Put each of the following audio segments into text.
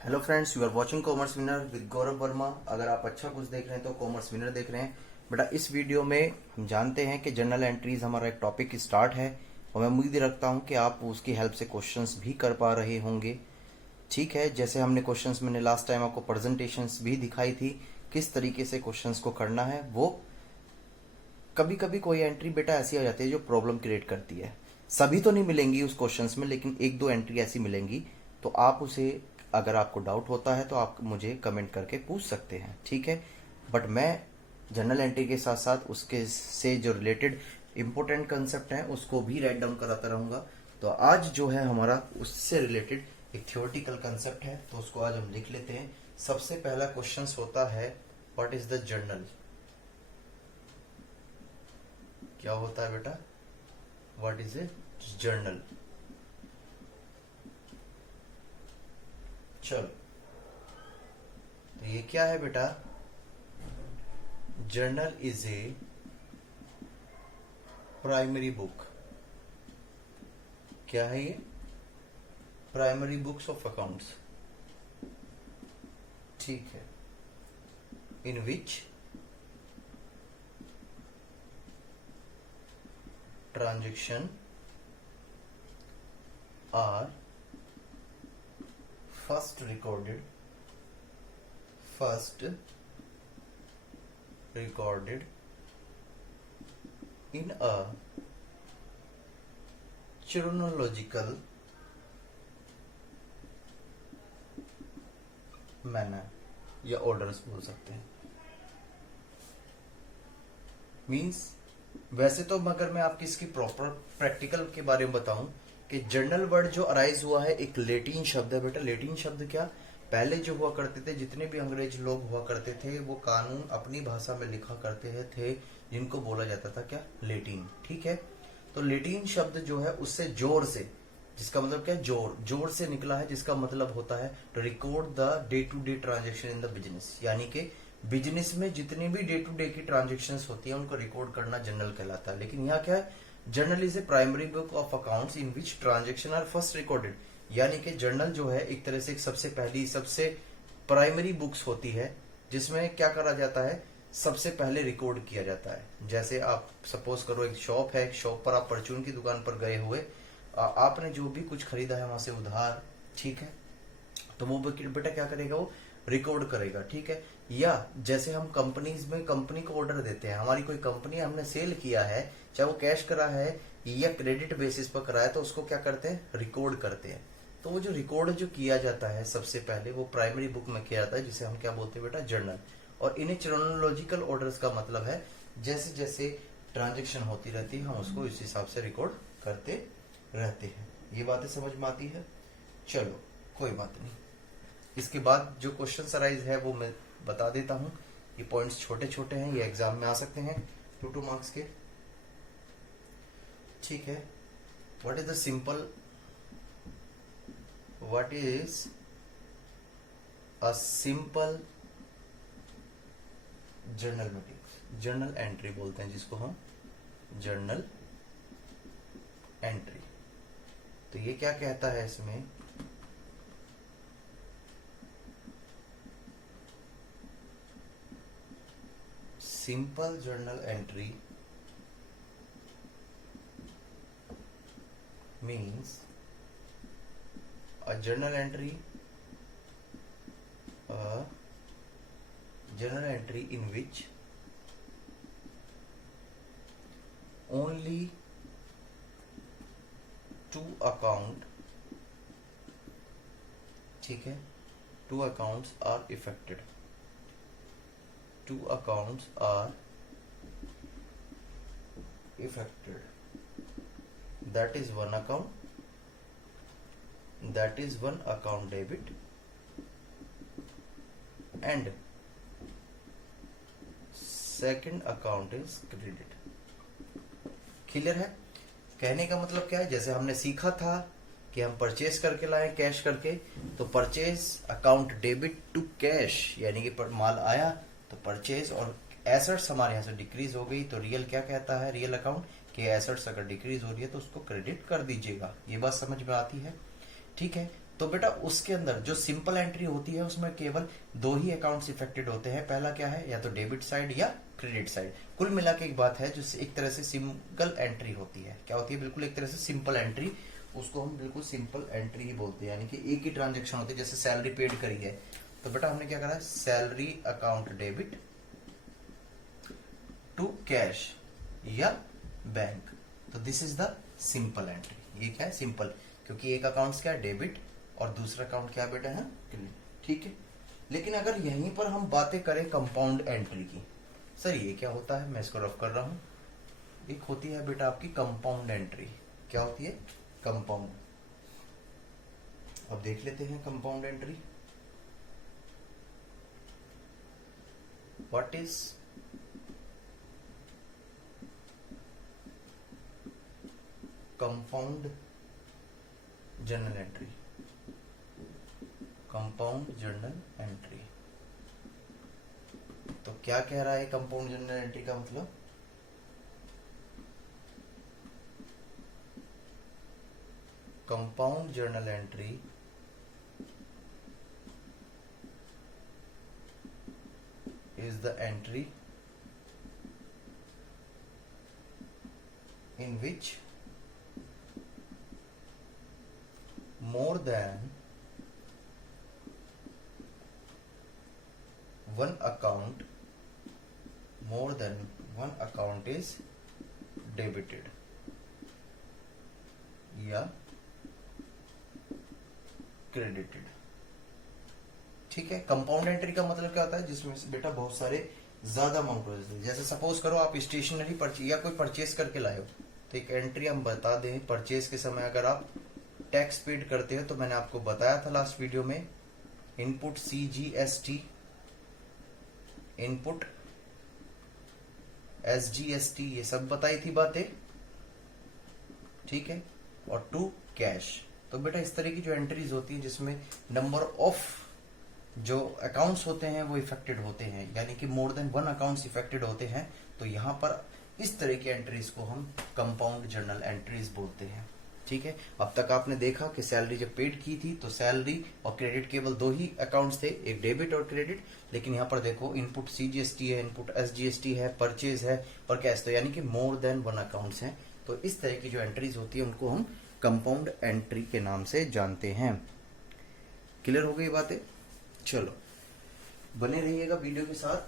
Hello friends, you are watching commerce winner with Gaurav Verma. अगर आप अच्छा कुछ देख रहे हैं तो कॉमर्स विनर देख रहे हैं। बेटा, इस वीडियो में हम जानते हैं कि जर्नल एंट्रीज हमारा एक टॉपिक स्टार्ट है और मैं उम्मीद रखता हूं कि आप उसकी हेल्प से क्वेश्चंस भी कर पा रहे होंगे। ठीक है, जैसे हमने क्वेश्चंस, मैंने लास्ट टाइम आपको प्रेजेंटेशंस भी दिखाई थी किस तरीके से क्वेश्चंस को करना है। वो कभी कभी कोई एंट्री बेटा ऐसी आ जाती है जो प्रॉब्लम क्रिएट करती है। सभी तो नहीं मिलेंगी उस क्वेश्चंस में, लेकिन एक दो एंट्री ऐसी मिलेंगी, तो आप उसे, अगर आपको डाउट होता है तो आप मुझे कमेंट करके पूछ सकते हैं। ठीक है, बट मैं जनरल एंट्री के साथ साथ उसके से जो रिलेटेड इंपॉर्टेंट कंसेप्ट हैं उसको भी राइट डाउन कराता रहूंगा। तो आज जो है हमारा उससे रिलेटेड एक थियोरेटिकल कंसेप्ट है, तो उसको आज हम लिख लेते हैं। सबसे पहला क्वेश्चन होता है, व्हाट इज द जर्नल। क्या होता है बेटा, व्हाट इज ए जर्नल। चलो, तो ये क्या है बेटा, journal is a primary book. क्या है ये, प्राइमरी बुक्स ऑफ अकाउंट्स। ठीक है, in which transaction are first recorded in a chronological manner, या ऑर्डर्स बोल सकते हैं। मीन्स वैसे तो, मगर मैं आपकी इसकी प्रॉपर प्रैक्टिकल के बारे में बताऊं कि जर्नल वर्ड जो अराइज हुआ है एक लेटिन शब्द है बेटा। लेटिन शब्द क्या, पहले जो हुआ करते थे, जितने भी अंग्रेज लोग हुआ करते थे, वो कानून अपनी भाषा में लिखा करते थे, जिनको बोला जाता था क्या, लेटिन। ठीक है, तो लेटिन शब्द जो है उससे जोर से, जिसका मतलब क्या, जोर से निकला है, जिसका मतलब होता है to record the day to day transaction in the business. यानी कि बिजनेस में जितनी भी डे टू डे की ट्रांजेक्शन्स होती है उनको रिकॉर्ड करना जर्नल कहलाता है। लेकिन यहाँ क्या है, journal is a primary book of accounts in which transaction are first recorded. यानी कि जर्नल जो है एक तरह से सबसे पहली, सबसे प्राइमरी बुक्स होती है जिसमें क्या करा जाता है, सबसे पहले रिकॉर्ड किया जाता है। जैसे आप सपोज करो, एक शॉप है, एक शॉप पर आप परचून की दुकान पर गए हुए, आपने जो भी कुछ खरीदा है वहां से उधार, ठीक है, तो वो बेटा क्या करेगा, वो रिकॉर्ड करेगा। ठीक है, या जैसे हम कंपनीज में कंपनी को ऑर्डर देते हैं, हमारी कोई कंपनी हमने सेल किया है, चाहे वो कैश करा है या क्रेडिट बेसिस पर करा है, तो उसको क्या करते हैं, रिकॉर्ड करते हैं। तो वो जो रिकॉर्ड जो किया जाता है सबसे पहले, वो प्राइमरी बुक में किया जाता है, जिसे हम क्या बोलते हैं बेटा, जर्नल। और इन्हें क्रोनोलॉजिकल ऑर्डर्स का मतलब है जैसे जैसे ट्रांजेक्शन होती रहती है हम उसको इस हिसाब से रिकॉर्ड करते रहते हैं। ये बातें समझ में आती है। चलो, कोई बात नहीं। इसके बाद जो क्वेश्चन अराइज है वो मैं बता देता हूं। ये पॉइंट्स छोटे छोटे हैं, ये एग्जाम में आ सकते हैं 2 मार्क्स के। ठीक है, what is the simple, what is a simple journal meeting. Journal entry बोलते हैं जिसको हम, जर्नल एंट्री। तो ये क्या कहता है इसमें, simple journal entry means a journal entry in which only two account, ठीक है, two accounts are affected, two accounts are affected, that is one account debit and second account is credit। Clear है, कहने का मतलब क्या है, जैसे हमने सीखा था कि हम परचेस करके लाए कैश करके, तो purchase account debit to cash, यानी कि माल आया तो परचेज, और एसेट्स हमारे यहाँ से डिक्रीज हो गई, तो रियल क्या कहता है, रियल अकाउंट के एसेट्स अगर डिक्रीज हो रही है तो उसको क्रेडिट कर दीजिएगा। ये बात समझ में आती है। ठीक है, तो बेटा उसके अंदर जो सिंपल एंट्री होती है उसमें केवल दो ही अकाउंट्स इफेक्टेड होते हैं। पहला क्या है, या तो डेबिट साइड या क्रेडिट साइड। कुल मिला के एक बात है जो एक तरह से सिंगल एंट्री होती है। क्या होती है, बिल्कुल एक तरह से सिंपल एंट्री, उसको हम बिल्कुल सिंपल एंट्री ही बोलते हैं। यानी कि एक ही ट्रांजेक्शन होती है, जैसे सैलरी पेड करी है तो बेटा हमने क्या करा है, salary account debit to cash या बैंक। तो this is the simple entry. ये क्या है, सिंपल, क्योंकि एक अकाउंट क्या है डेबिट और दूसरा अकाउंट क्या बेटा है क्रेडिट। ठीक है, लेकिन अगर यहीं पर हम बातें करें कंपाउंड एंट्री की, सर ये क्या होता है, मैं इसको रफ कर रहा हूं। एक होती है बेटा आपकी कंपाउंड एंट्री। क्या होती है, कंपाउंड। अब देख लेते हैं compound entry. What is compound journal entry? Compound journal entry तो क्या कह रहा है कंपाउंड जर्नल एंट्री का मतलब? Compound journal entry is the entry in which more than one account is debited या credited। ठीक है, कंपाउंड एंट्री का मतलब क्या होता है, जिसमें से बेटा बहुत सारे ज्यादा अमाउंट हो जाते हैं। जैसे सपोज करो आप स्टेशनरी परचेज या कोई परचेज करके लाए हो, तो एक एंट्री हम बता दें, परचेज के समय अगर आप टैक्स पेड करते हो, तो मैंने आपको बताया था लास्ट वीडियो में, इनपुट CGST, इनपुट SGST, ये सब बताई थी बातें। ठीक है, और टू कैश। तो बेटा इस तरह की जो एंट्रीज होती है जिसमें नंबर ऑफ जो अकाउंट्स होते हैं वो इफेक्टेड होते हैं, यानी कि more than one accounts affected होते हैं, तो यहां पर इस तरह की एंट्रीज को हम कंपाउंड जर्नल एंट्रीज बोलते हैं। ठीक है, अब तक आपने देखा कि सैलरी जब पेड की थी तो सैलरी और क्रेडिट केवल दो ही अकाउंट्स थे, एक डेबिट और क्रेडिट। लेकिन यहाँ पर देखो इनपुट CGST है, इनपुट SGST है, परचेज है और कैश, तो यानी कि मोर देन वन अकाउंट्स हैं। तो इस तरह की जो एंट्रीज होती है उनको हम कंपाउंड एंट्री के नाम से जानते हैं। क्लियर हो गई बातें? चलो बने रहिएगा वीडियो के साथ,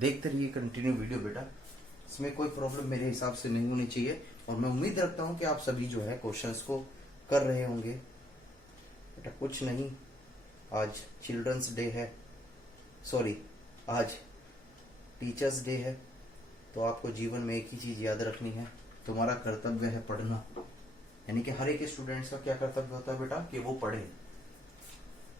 देखते रहिए कंटिन्यू वीडियो बेटा, इसमें कोई प्रॉब्लम मेरे हिसाब से नहीं होनी चाहिए। और मैं उम्मीद रखता हूं कि आप सभी जो है क्वेश्चंस को कर रहे होंगे। बेटा कुछ नहीं, आज चिल्ड्रंस डे है, सॉरी आज टीचर्स डे है, तो आपको जीवन में एक ही चीज याद रखनी है, तुम्हारा कर्तव्य है पढ़ना। यानी कि हर एक स्टूडेंट्स का क्या कर्तव्य होता है बेटा, कि वो पढ़े,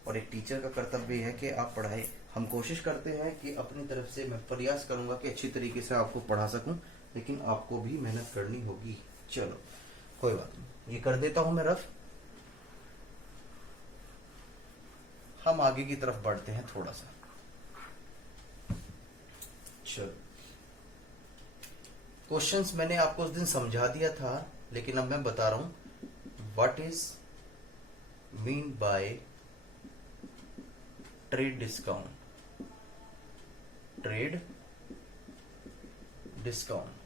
और एक टीचर का कर्तव्य है कि आप पढ़ाए। हम कोशिश करते हैं कि अपनी तरफ से, मैं प्रयास करूंगा कि अच्छी तरीके से आपको पढ़ा सकूं, लेकिन आपको भी मेहनत करनी होगी। चलो कोई बात नहीं, ये कर देता हूं मैं रफ। हम आगे की तरफ बढ़ते हैं थोड़ा सा। चलो क्वेश्चंस मैंने आपको उस दिन समझा दिया था, लेकिन अब मैं बता रहा हूं what is mean by trade discount. Trade discount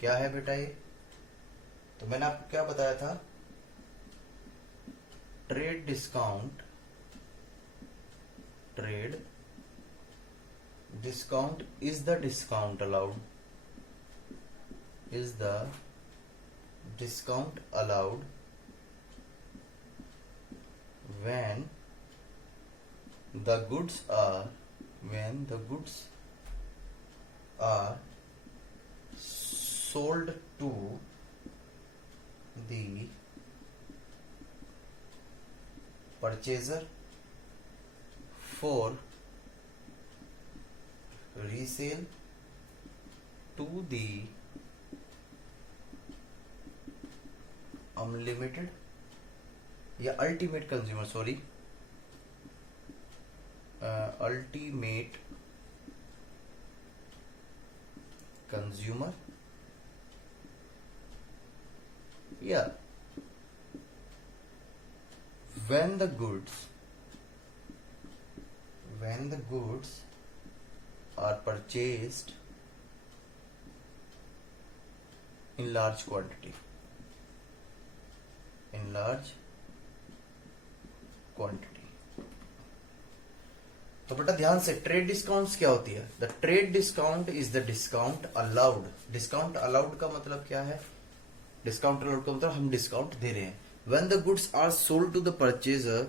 क्या है बेटा ये? तो मैंने आपको क्या बताया था, trade discount is the discount allowed when the goods are sold to the purchaser for resale to the unlimited या ultimate consumer, sorry ultimate consumer या when the goods are purchased in large quantity, तो बेटा ध्यान से, trade discounts क्या होती है? The trade discount is the discount allowed. Discount allowed का मतलब क्या है? डिस्काउंट अलाउड का मतलब हम डिस्काउंट दे रहे हैं। When the goods are sold to the purchaser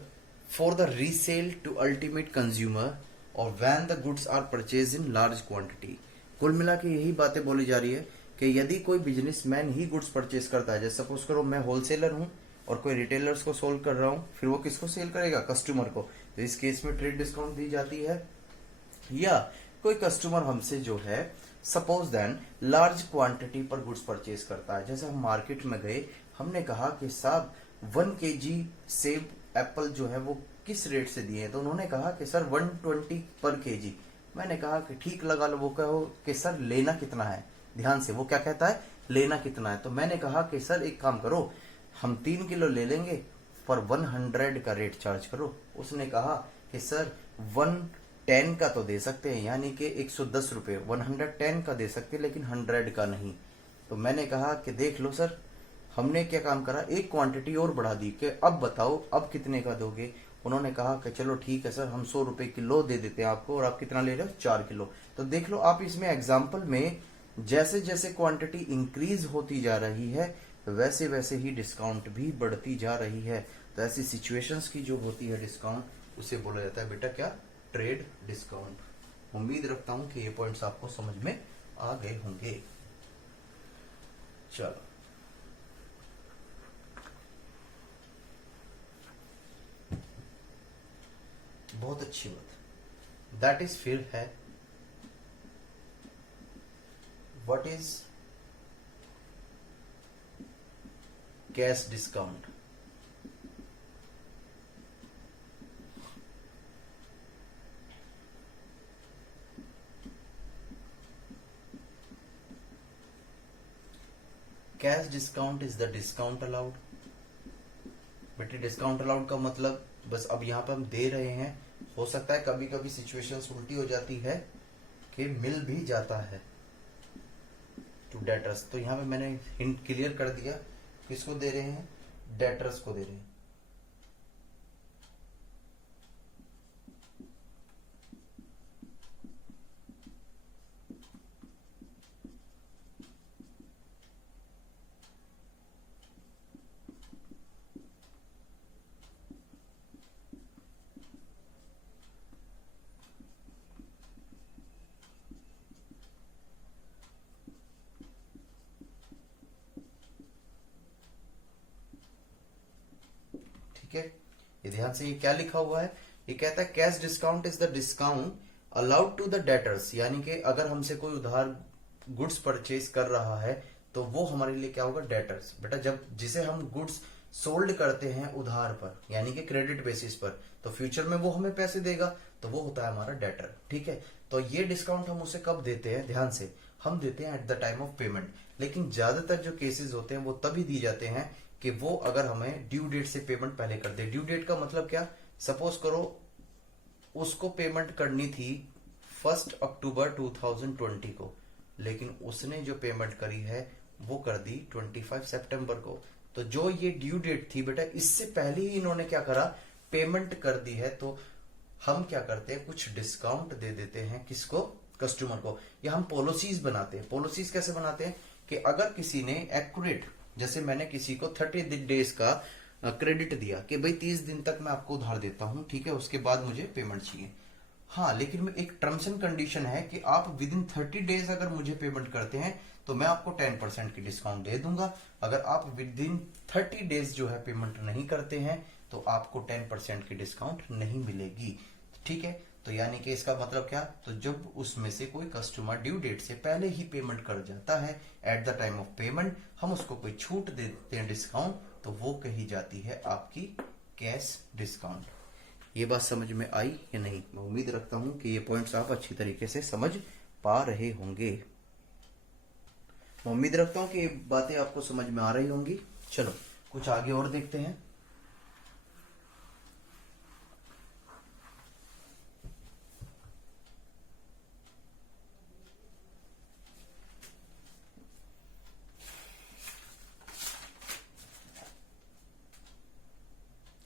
for the resale to ultimate consumer, और when the goods are purchase in large quantity. कुल मिला के यही बातें बोली जा रही है कि यदि कोई बिजनेसमैन ही गुड्स परचेज करता है, जैसे सपोज करो मैं होलसेलर हूं और कोई रिटेलर्स को सोल्व कर रहा हूं, फिर वो किसको सेल करेगा? कस्टमर को। तो इस केस में ट्रेड डिस्काउंट दी जाती है। या कोई कस्टमर हमसे जो है सपोज देन लार्ज क्वांटिटी पर गुड्स परचेज करता है, जैसे हम मार्केट में गए, हमने कहा कि साहब 1 kg सेब एप्पल जो है वो किस रेट से दिए, तो उन्होंने कहा कि सर 120 पर kg। मैंने कहा कि ठीक लगा लो, वो कहो कि सर लेना कितना है। ध्यान से, वो क्या कहता है? लेना कितना है। तो मैंने कहा कि सर एक काम करो, हम 3 किलो ले लेंगे पर 100 का रेट चार्ज करो। उसने कहा कि सर 110 का तो दे सकते हैं, यानी कि 110 रुपए 110 का दे सकते हैं, लेकिन 100 का नहीं। तो मैंने कहा कि देख लो सर, हमने क्या काम करा, एक क्वांटिटी और बढ़ा दी कि अब बताओ अब कितने का दोगे। उन्होंने कहा कि चलो ठीक है सर, हम 100 रुपए किलो दे देते हैं आपको, और आप कितना ले रहे हो? 4 किलो। तो देख लो आप इसमें एग्जाम्पल में जैसे जैसे क्वांटिटी इंक्रीज होती जा रही है, वैसे वैसे ही डिस्काउंट भी बढ़ती जा रही है। तो ऐसी सिचुएशंस की जो होती है डिस्काउंट, उसे बोला जाता है बेटा क्या? Trade discount. उम्मीद रखता हूं कि ये पॉइंट्स आपको समझ में आ गए होंगे। चलो, बहुत अच्छी बात। दैट इज फिर है what is cash discount. Cash discount is the discount allowed. बेटे डिस्काउंट अलाउड का मतलब बस अब यहां पर हम दे रहे हैं, हो सकता है कभी कभी सिचुएशंस उल्टी हो जाती है कि मिल भी जाता है टू डेटर्स। तो यहां पे मैंने हिंट क्लियर कर दिया, किसको दे रहे हैं? डेटर्स को दे रहे हैं। ठीक है, ये ध्यान से, ये क्या लिखा हुआ है? ये कहता है cash discount is the discount allowed to the debtors, यानी कि अगर हमसे कोई उधार गुड्स परचेज कर रहा है तो वो हमारे लिए क्या होगा? डेटर्स। बेटा जब जिसे हम गुड्स सोल्ड करते हैं उधार पर, यानी कि क्रेडिट बेसिस पर, तो फ्यूचर में वो हमें पैसे देगा, तो वो होता है हमारा डेटर। ठीक है, तो ये डिस्काउंट हम उसे कब देते हैं? ध्यान से, हम देते हैं at the time of payment. लेकिन ज्यादातर जो केसेस होते हैं वो तभी दी जाते हैं कि वो अगर हमें ड्यू डेट से पेमेंट पहले कर दे। ड्यू डेट का मतलब क्या? सपोज करो उसको पेमेंट करनी थी 1 अक्टूबर 2020 को, लेकिन उसने जो पेमेंट करी है वो कर दी 25 सितंबर को। तो जो ये ड्यू डेट थी बेटा, इससे पहले ही इन्होंने क्या करा? पेमेंट कर दी है। तो हम क्या करते हैं? कुछ डिस्काउंट दे देते हैं, किसको? कस्टमर को। या हम पॉलिसीज बनाते हैं। पॉलिसीज कैसे बनाते हैं कि अगर किसी ने एक्यूरेट, जैसे मैंने किसी को 30 डेज का क्रेडिट दिया कि भाई 30 दिन तक मैं आपको उधार देता हूं, ठीक है, उसके बाद मुझे पेमेंट चाहिए। हाँ, लेकिन में एक टर्म्स एंड कंडीशन है कि आप विद इन 30 डेज अगर मुझे पेमेंट करते हैं तो मैं आपको 10% की डिस्काउंट दे दूंगा। अगर आप विद इन 30 डेज जो है पेमेंट नहीं करते हैं तो आपको 10% की डिस्काउंट नहीं मिलेगी। ठीक है, तो यानी कि इसका मतलब क्या? तो जब उसमें से कोई कस्टमर ड्यू डेट से पहले ही पेमेंट कर जाता है, at the time of payment हम उसको कोई छूट दे देते हैं, डिस्काउंट, तो वो कही जाती है आपकी कैश डिस्काउंट। ये बात समझ में आई या नहीं? मैं उम्मीद रखता हूं कि ये पॉइंट्स आप अच्छी तरीके से समझ पा रहे होंगे। मैं उम्मीद रखता हूं कि ये बातें आपको समझ में आ रही होंगी। चलो कुछ आगे और देखते हैं।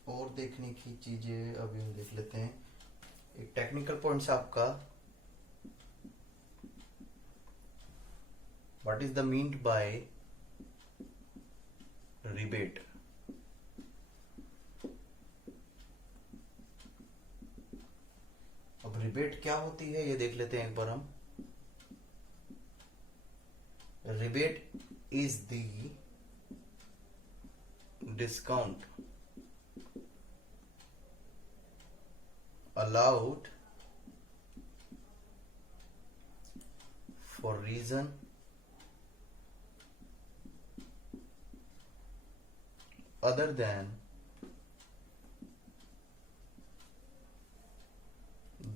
और देखने की चीजें अभी हम देख लेते हैं। एक टेक्निकल पॉइंट्स आपका, what is the meant by rebate. अब रिबेट क्या होती है ये देख लेते हैं एक बार हम। Rebate is the discount allowed for reason other than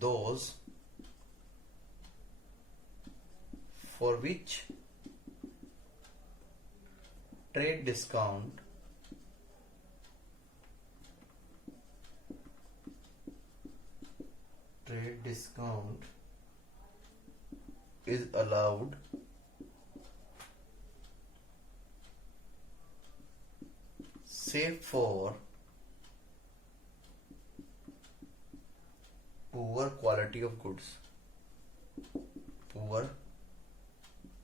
those for which trade discount is allowed save for poor quality of goods, poor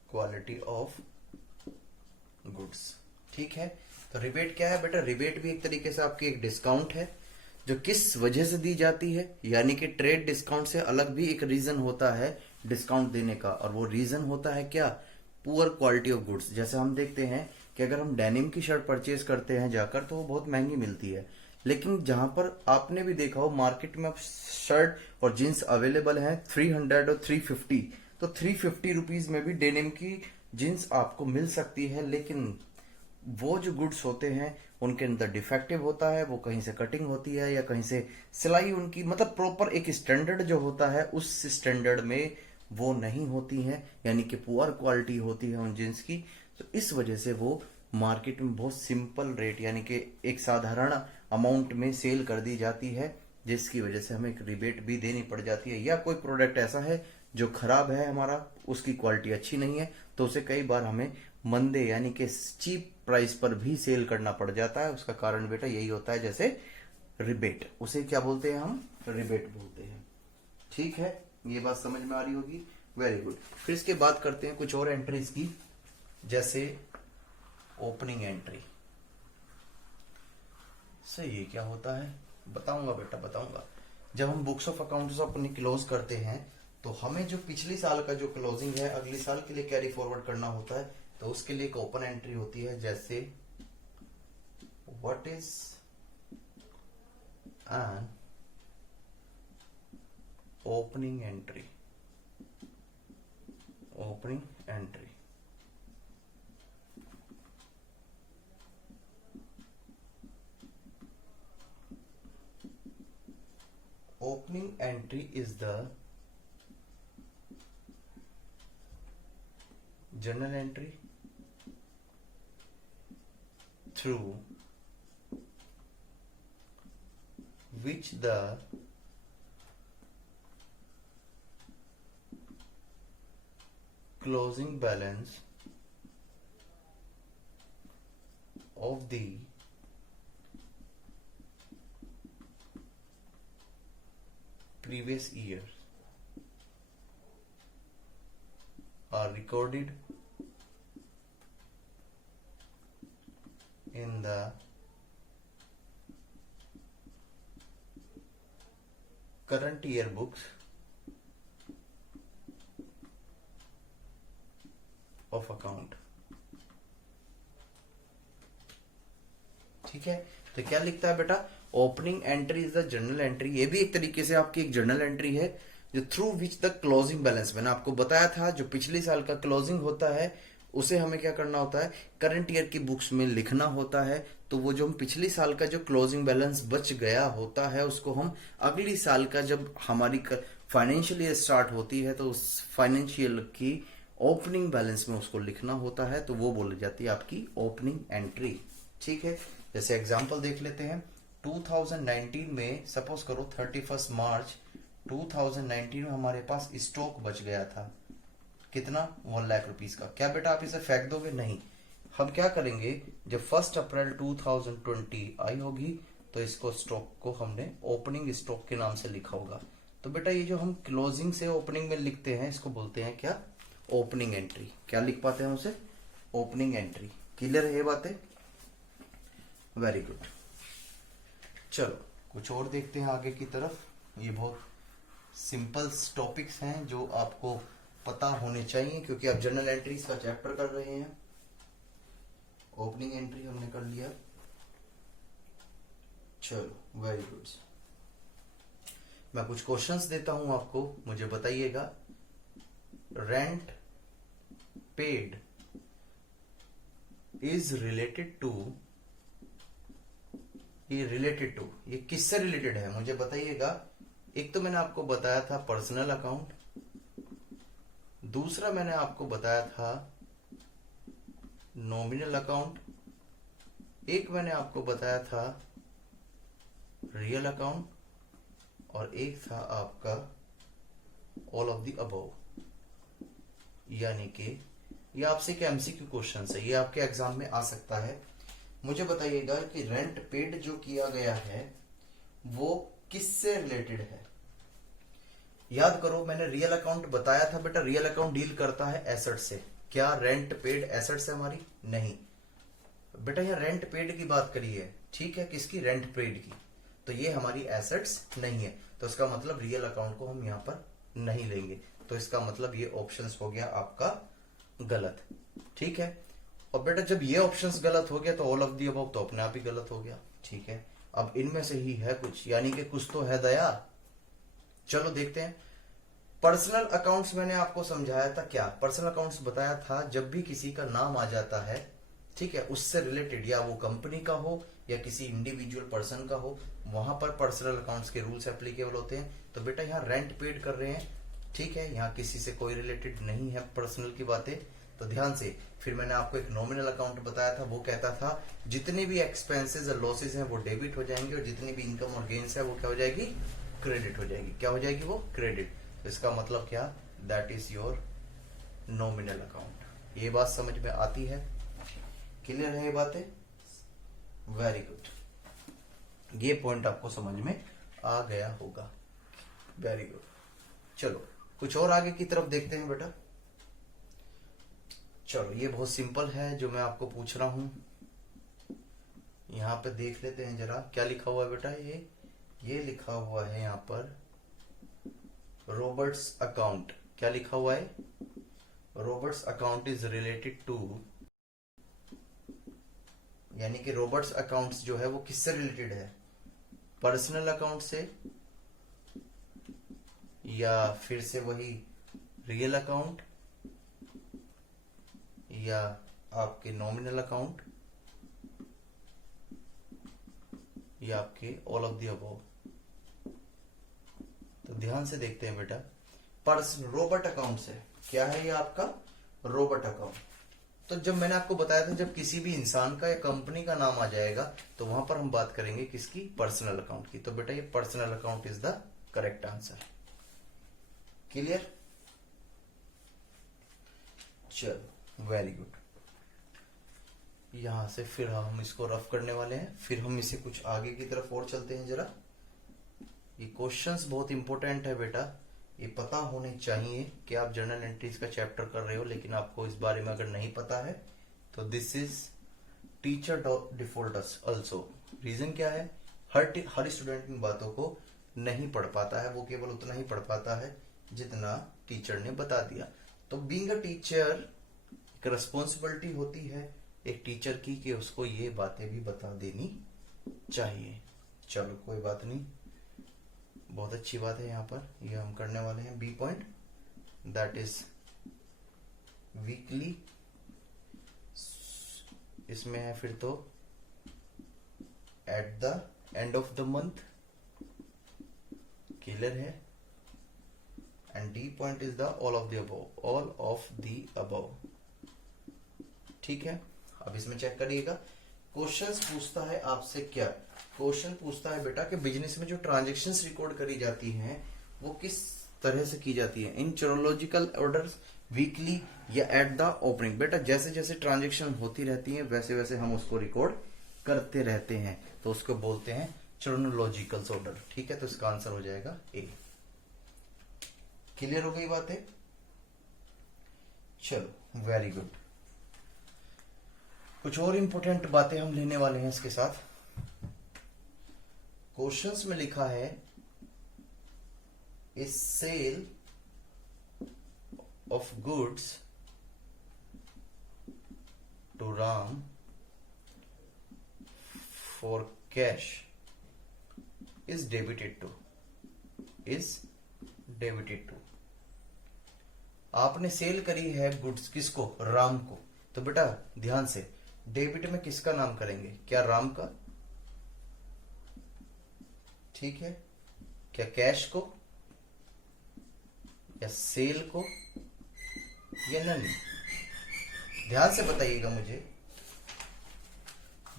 quality of goods। ठीक है, तो रिबेट क्या है बेटा? रिबेट भी एक तरीके से आपकी एक डिस्काउंट है जो किस वजह से दी जाती है, यानी कि ट्रेड डिस्काउंट से अलग भी एक रीजन होता है डिस्काउंट देने का, और वो रीजन होता है क्या? Poor quality of goods. जैसे हम देखते हैं कि अगर हम डेनिम की शर्ट परचेज करते हैं जाकर तो वो बहुत महंगी मिलती है, लेकिन जहां पर आपने भी देखा हो मार्केट में शर्ट और जींस अवेलेबल है 300 और 350, तो 350 रुपीज में भी डेनिम की जींस आपको मिल सकती है, लेकिन वो जो गुड्स होते हैं उनके अंदर डिफेक्टिव होता है, वो कहीं से कटिंग होती है या कहीं से सिलाई उनकी, मतलब प्रॉपर एक स्टैंडर्ड जो होता है उस स्टैंडर्ड में वो नहीं होती है, यानी कि पुअर क्वालिटी होती है उन जींस की। तो इस वजह से वो मार्केट में बहुत सिंपल रेट यानी कि एक साधारण अमाउंट में सेल कर दी जाती है, जिसकी वजह से हमें एक रिबेट भी देनी पड़ जाती है। या कोई प्रोडक्ट ऐसा है जो खराब है हमारा, उसकी क्वालिटी अच्छी नहीं है, तो उसे कई बार हमें मंदे यानी कि चीप प्राइस पर भी सेल करना पड़ जाता है। उसका कारण बेटा यही होता है, जैसे रिबेट, उसे क्या बोलते हैं हम? रिबेट बोलते हैं। ठीक है, ये बात समझ में आ रही होगी। Very good. फिर इसके बाद करते हैं कुछ और एंट्रीज की, जैसे ओपनिंग एंट्री। सही ये क्या होता है बताऊंगा बेटा, बताऊंगा। जब हम बुक्स ऑफ अकाउंट्स अपनी क्लोज करते हैं तो हमें जो पिछली साल का जो क्लोजिंग है अगली साल के लिए कैरी फॉरवर्ड करना होता है, तो उसके लिए एक ओपन एंट्री होती है, जैसे what is an opening entry. Opening entry opening entry is the journal entry through which the closing balance of the previous year are recorded in the current year books of account। ठीक है, तो क्या लिखता है बेटा? Opening entry is the journal entry. ये भी एक तरीके से आपकी एक जर्नल एंट्री है, जो through which the closing balance, मैंने आपको बताया था जो पिछले साल का क्लोजिंग होता है उसे हमें क्या करना होता है? करंट ईयर की बुक्स में लिखना होता है। तो वो जो हम पिछले साल का जो क्लोजिंग बैलेंस बच गया होता है उसको हम अगली साल का जब हमारी फाइनेंशियल ईयर स्टार्ट होती है तो उस फाइनेंशियल की ओपनिंग बैलेंस में उसको लिखना होता है, तो वो बोली जाती है आपकी ओपनिंग एंट्री। ठीक है, जैसे एग्जांपल देख लेते हैं। 2019 में सपोज करो 31 मार्च 2019 में हमारे पास स्टॉक बच गया था, कितना? 1 लाख रुपीस का। क्या बेटा आप इसे फेंक दोगे? नहीं। हम क्या करेंगे, जब 1 अप्रैल 2020 आई होगी तो इसको स्टॉक को हमने ओपनिंग स्टॉक के नाम से लिखा होगा। तो बेटा ये जो हम क्लोजिंग से ओपनिंग में लिखते हैं इसको बोलते हैं क्या, ओपनिंग एंट्री। क्या लिख पाते हैं उसे, ओपनिंग एंट्री। क्लियर है ये बातें, वेरी गुड। चलो कुछ और देखते हैं आगे की तरफ। ये बहुत सिंपल टॉपिक्स हैं जो आपको पता होने चाहिए क्योंकि आप जर्नल एंट्रीज का चैप्टर कर रहे हैं। ओपनिंग एंट्री हमने कर लिया, चलो वेरी गुड। मैं कुछ क्वेश्चंस देता हूं आपको, मुझे बताइएगा। Rent paid is related to, ये किससे रिलेटेड है मुझे बताइएगा। एक तो मैंने आपको बताया था पर्सनल अकाउंट, दूसरा मैंने आपको बताया था नॉमिनल अकाउंट, एक मैंने आपको बताया था रियल अकाउंट, और एक था आपका ऑल ऑफ द अबव। यानी कि ये आपसे एक एमसीक्यू क्वेश्चन है, ये आपके एग्जाम में आ सकता है। मुझे बताइएगा कि रेंट पेड जो किया गया है वो किससे रिलेटेड है। याद करो मैंने रियल अकाउंट बताया था बेटा, रियल अकाउंट डील करता है एसेट से। क्या रेंट पेड एसेट से हमारी, नहीं बेटा, यहाँ रेंट पेड की बात करी है, ठीक है, किसकी, रेंट पेड की। तो ये हमारी एसेट्स नहीं है, तो इसका मतलब रियल अकाउंट को हम यहाँ पर नहीं लेंगे। तो इसका मतलब ये ऑप्शंस हो गया आपका गलत, ठीक है। और बेटा जब ये ऑप्शंस गलत हो गया तो ऑल ऑफ दी अबव तो अपने आप ही गलत हो गया, ठीक है। अब इनमें से ही है कुछ, यानी कि कुछ तो है दया। चलो देखते हैं। पर्सनल अकाउंट्स मैंने आपको समझाया था, क्या पर्सनल अकाउंट्स बताया था, जब भी किसी का नाम आ जाता है, ठीक है, उससे रिलेटेड, या वो कंपनी का हो या किसी इंडिविजुअल पर्सन का हो, वहां पर पर्सनल अकाउंट्स के रूल्स एप्लीकेबल होते हैं। तो बेटा यहाँ रेंट पेड कर रहे हैं, ठीक है, यहाँ किसी से कोई रिलेटेड नहीं है पर्सनल की बातें, तो ध्यान से। फिर मैंने आपको एक नॉमिनल अकाउंट बताया था, वो कहता था जितने भी एक्सपेंसेस और लॉसेस हैं वो डेबिट हो जाएंगे, और जितनी भी इनकम और गेन्स है वो क्या हो जाएगी, क्रेडिट हो जाएगी। क्या हो जाएगी वो, क्रेडिट। तो इसका मतलब क्या, that is your nominal account. ये बात समझ में आती है, क्लियर है ये बातें, वेरी गुड। ये पॉइंट आपको समझ में आ गया होगा, वेरी गुड। चलो कुछ और आगे की तरफ देखते हैं बेटा। चलो ये बहुत सिंपल है जो मैं आपको पूछ रहा हूं, यहां पे देख लेते हैं जरा क्या लिखा हुआ है बेटा। ये लिखा हुआ है यहां पर रॉबर्ट्स अकाउंट। क्या लिखा हुआ है, Roberts account is related to, यानी कि रॉबर्ट्स अकाउंट्स जो है वो किससे रिलेटेड है, पर्सनल अकाउंट से, या फिर से वही रियल अकाउंट, या आपके नॉमिनल अकाउंट, या आपके ऑल ऑफ द अबव। तो ध्यान से देखते हैं बेटा, पर्सन रोबोट अकाउंट से, क्या है ये आपका रोबोट अकाउंट। तो जब मैंने आपको बताया था जब किसी भी इंसान का या कंपनी का नाम आ जाएगा तो वहां पर हम बात करेंगे किसकी, पर्सनल अकाउंट की। तो बेटा ये personal account is the correct answer, clear. चलो वेरी गुड। यहां से फिर हम इसको रफ करने वाले हैं, फिर हम इसे कुछ आगे की तरफ और चलते हैं जरा। ये क्वेश्चंस बहुत इंपॉर्टेंट है बेटा, ये पता होने चाहिए कि आप जर्नल एंट्रीज का चैप्टर कर रहे हो, लेकिन आपको इस बारे में अगर नहीं पता है तो this is teacher default also. Reason क्या है, हर स्टूडेंट इन बातों को नहीं पढ़ पाता है, वो केवल उतना ही पढ़ पाता है जितना टीचर ने बता दिया। तो बीइंग अ टीचर एक रिस्पॉन्सिबिलिटी होती है एक टीचर की कि उसको ये बातें भी बता देनी चाहिए। चलो कोई बात नहीं, बहुत अच्छी बात है। यहाँ पर ये हम करने वाले हैं B point, that is weekly. इसमें है फिर तो at the end of the month, clear है। And D point is the all of the above, all of the above, ठीक है। अब इसमें चेक करिएगा, क्वेश्चंस पूछता है आपसे क्या, क्वेश्चन पूछता है बेटा कि बिजनेस में जो ट्रांजैक्शंस रिकॉर्ड करी जाती हैं वो किस तरह से की जाती है, इन चरोलॉजिकल ऑर्डर्स, वीकली, या एट द ओपनिंग। बेटा जैसे जैसे ट्रांजैक्शन होती रहती है वैसे वैसे हम उसको रिकॉर्ड करते रहते हैं। तो उसको बोलते हैं चरोनोलॉजिकल ऑर्डर। ठीक है, तो इसका आंसर हो जाएगा ए। क्लियर हो गई बातें? चलो वेरी गुड। कुछ और इंपॉर्टेंट बातें हम लेने वाले हैं इसके साथ। क्वेश्चंस में लिखा है is sale of goods to Ram for cash is debited to. आपने सेल करी है गुड्स, किसको? राम को। तो बेटा ध्यान से, डेबिट में किसका नाम करेंगे? क्या राम का? ठीक है, क्या कैश को या सेल को या नन? ध्यान से बताइएगा मुझे,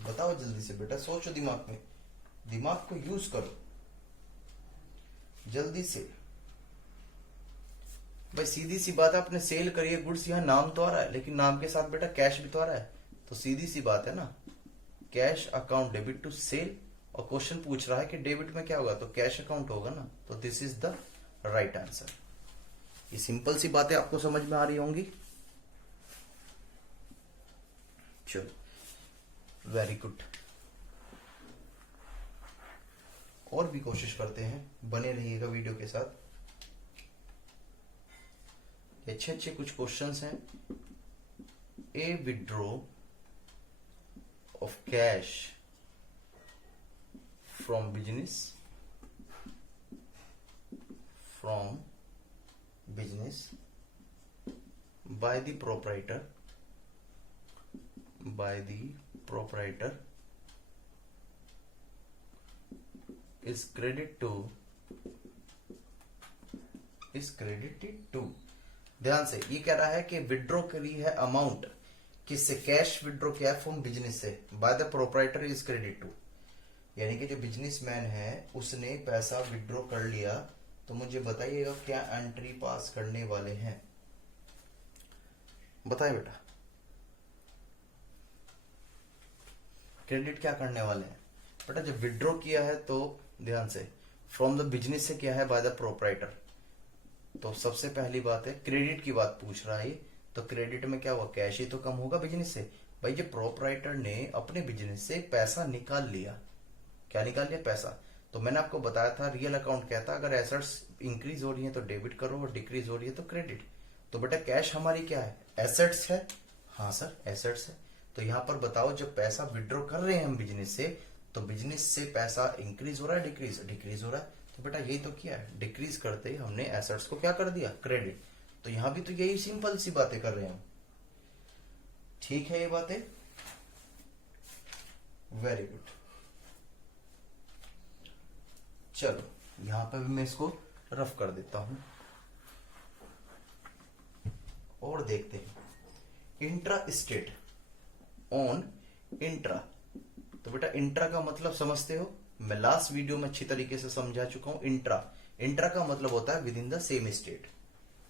बताओ जल्दी से बेटा, सोचो दिमाग में, दिमाग को यूज करो जल्दी से। भाई सीधी सी बात है, आपने सेल करी है गुड्स, यहां नाम तो आ रहा है लेकिन नाम के साथ बेटा कैश भी तो आ रहा है, तो सीधी सी बात है ना, cash account debit to sale. और क्वेश्चन पूछ रहा है कि डेबिट में क्या होगा, तो कैश अकाउंट होगा ना, तो this is the right answer. ये सिंपल सी बातें आपको समझ में आ रही होंगी। चलो वेरी गुड। और भी कोशिश करते हैं, बने रहिएगा वीडियो के साथ। अच्छे अच्छे कुछ क्वेश्चंस हैं। A withdraw of cash from business by the proprietor is credited to। ध्यान से, ये कह रहा है कि विड्रॉ करी है अमाउंट, किससे? कैश विड्रॉ किया है फ्रॉम बिजनेस से, by the proprietor is credit to. यानी कि जो बिजनेसमैन है उसने पैसा विड्रॉ कर लिया। तो मुझे बताइएगा क्या एंट्री पास करने वाले हैं, बताइए बेटा। क्रेडिट क्या करने वाले हैं बेटा? जब विड्रॉ किया है तो ध्यान से, फ्रॉम द बिजनेस से किया है बाय द प्रोपराइटर, तो सबसे पहली बात है क्रेडिट की बात पूछ रहा है। तो क्रेडिट में क्या हुआ? कैश ही तो कम होगा बिजनेस से। भाई जो प्रोपराइटर ने अपने बिजनेस से पैसा निकाल लिया, क्या निकाल लिया? पैसा। तो मैंने आपको बताया था रियल अकाउंट कहता है अगर एसेट्स इंक्रीज हो रही है तो डेबिट करो और डिक्रीज हो रही है तो क्रेडिट। तो बेटा कैश हमारी क्या है? एसेट्स है। हाँ सर एसेट्स है। तो यहां पर बताओ, जब पैसा विड्रॉ कर रहे हैं हम बिजनेस से, तो बिजनेस से पैसा इंक्रीज हो रहा है डिक्रीज हो रहा है। तो बेटा यही तो किया है, डिक्रीज करते ही हमने एसेट्स को क्या कर दिया? क्रेडिट। तो यहां भी तो यही सिंपल सी बातें कर रहे हैं हम। ठीक है ये बातें? Very good. चलो यहां पर भी मैं इसको रफ कर देता हूं और देखते हैं। Intra state on intra. तो बेटा इंट्रा का मतलब समझते हो, मैं लास्ट वीडियो में अच्छी तरीके से समझा चुका हूं। इंट्रा का मतलब होता है with in the same state,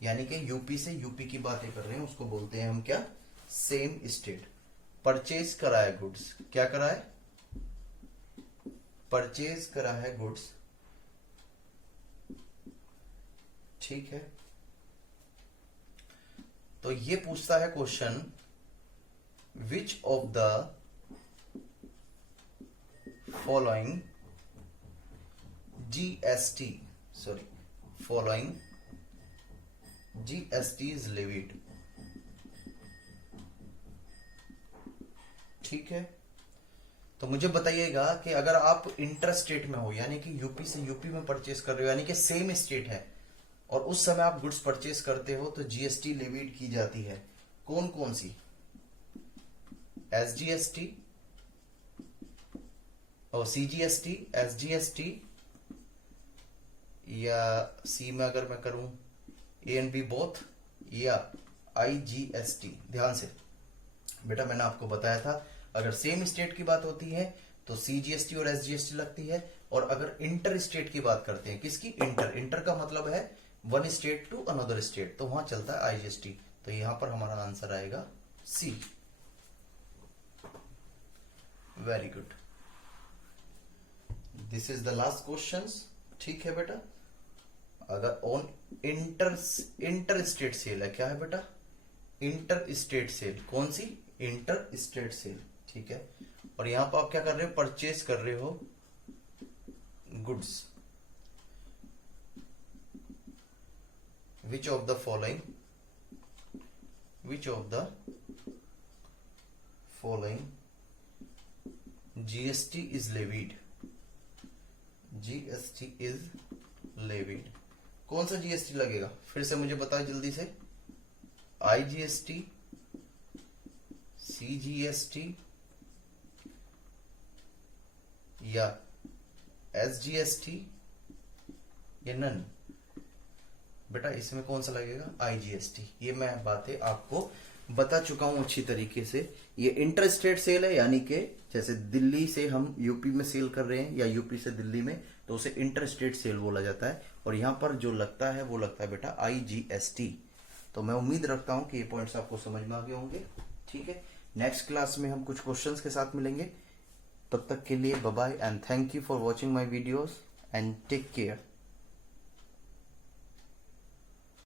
यानी कि यूपी से यूपी की बातें कर रहे हैं, उसको बोलते हैं हम क्या? Same state. परचेज करा है गुड्स, क्या करा है? परचेज करा है गुड्स। ठीक है, तो ये पूछता है question, which of the following GST is levied. ठीक है, तो मुझे बताइएगा कि अगर आप इंटर स्टेट में हो, यानी कि यूपी से यूपी में परचेस कर रहे हो, यानी कि सेम स्टेट है, और उस समय आप गुड्स परचेस करते हो, तो जीएसटी लेविड की जाती है। कौन कौन सी? SGST और CGST, SGST, या सी में अगर मैं करूं A and B बोथ, या IGST। ध्यान से बेटा, मैंने आपको बताया था अगर सेम स्टेट की बात होती है तो CGST और SGST लगती है, और अगर इंटर स्टेट की बात करते हैं, किसकी? इंटर का मतलब है one state to another state, तो वहां चलता है IGST। तो यहां पर हमारा आंसर आएगा C। Very good. This is the last question, ठीक है बेटा। अगर ऑन इंटर स्टेट सेल है, क्या है बेटा, इंटर स्टेट सेल, कौन सी, इंटर स्टेट सेल, ठीक है। और यहां पर आप क्या कर रहे हो, परचेज कर रहे हो goods, which of the following GST is levied, GST is levied, कौन सा जीएसटी लगेगा, फिर से मुझे बताओ जल्दी से, आईजीएसटी, सीजीएसटी या एसजीएसटी या नन, बेटा इसमें कौन सा लगेगा, आईजीएसटी। ये मैं बातें आपको बता चुका हूं अच्छी तरीके से। ये इंटर स्टेट सेल है, यानी कि जैसे दिल्ली से हम यूपी में सेल कर रहे हैं या यूपी से दिल्ली में, तो उसे इंटर स्टेट सेल बोला जाता है। और यहां पर जो लगता है वो लगता है बेटा आईजीएसटी। तो मैं उम्मीद रखता हूं कि ये पॉइंट्स आपको समझ में आ गए होंगे, ठीक है। नेक्स्ट क्लास में हम कुछ क्वेश्चंस के साथ मिलेंगे, तब तक के लिए bye bye and thank you for watching my videos and take care.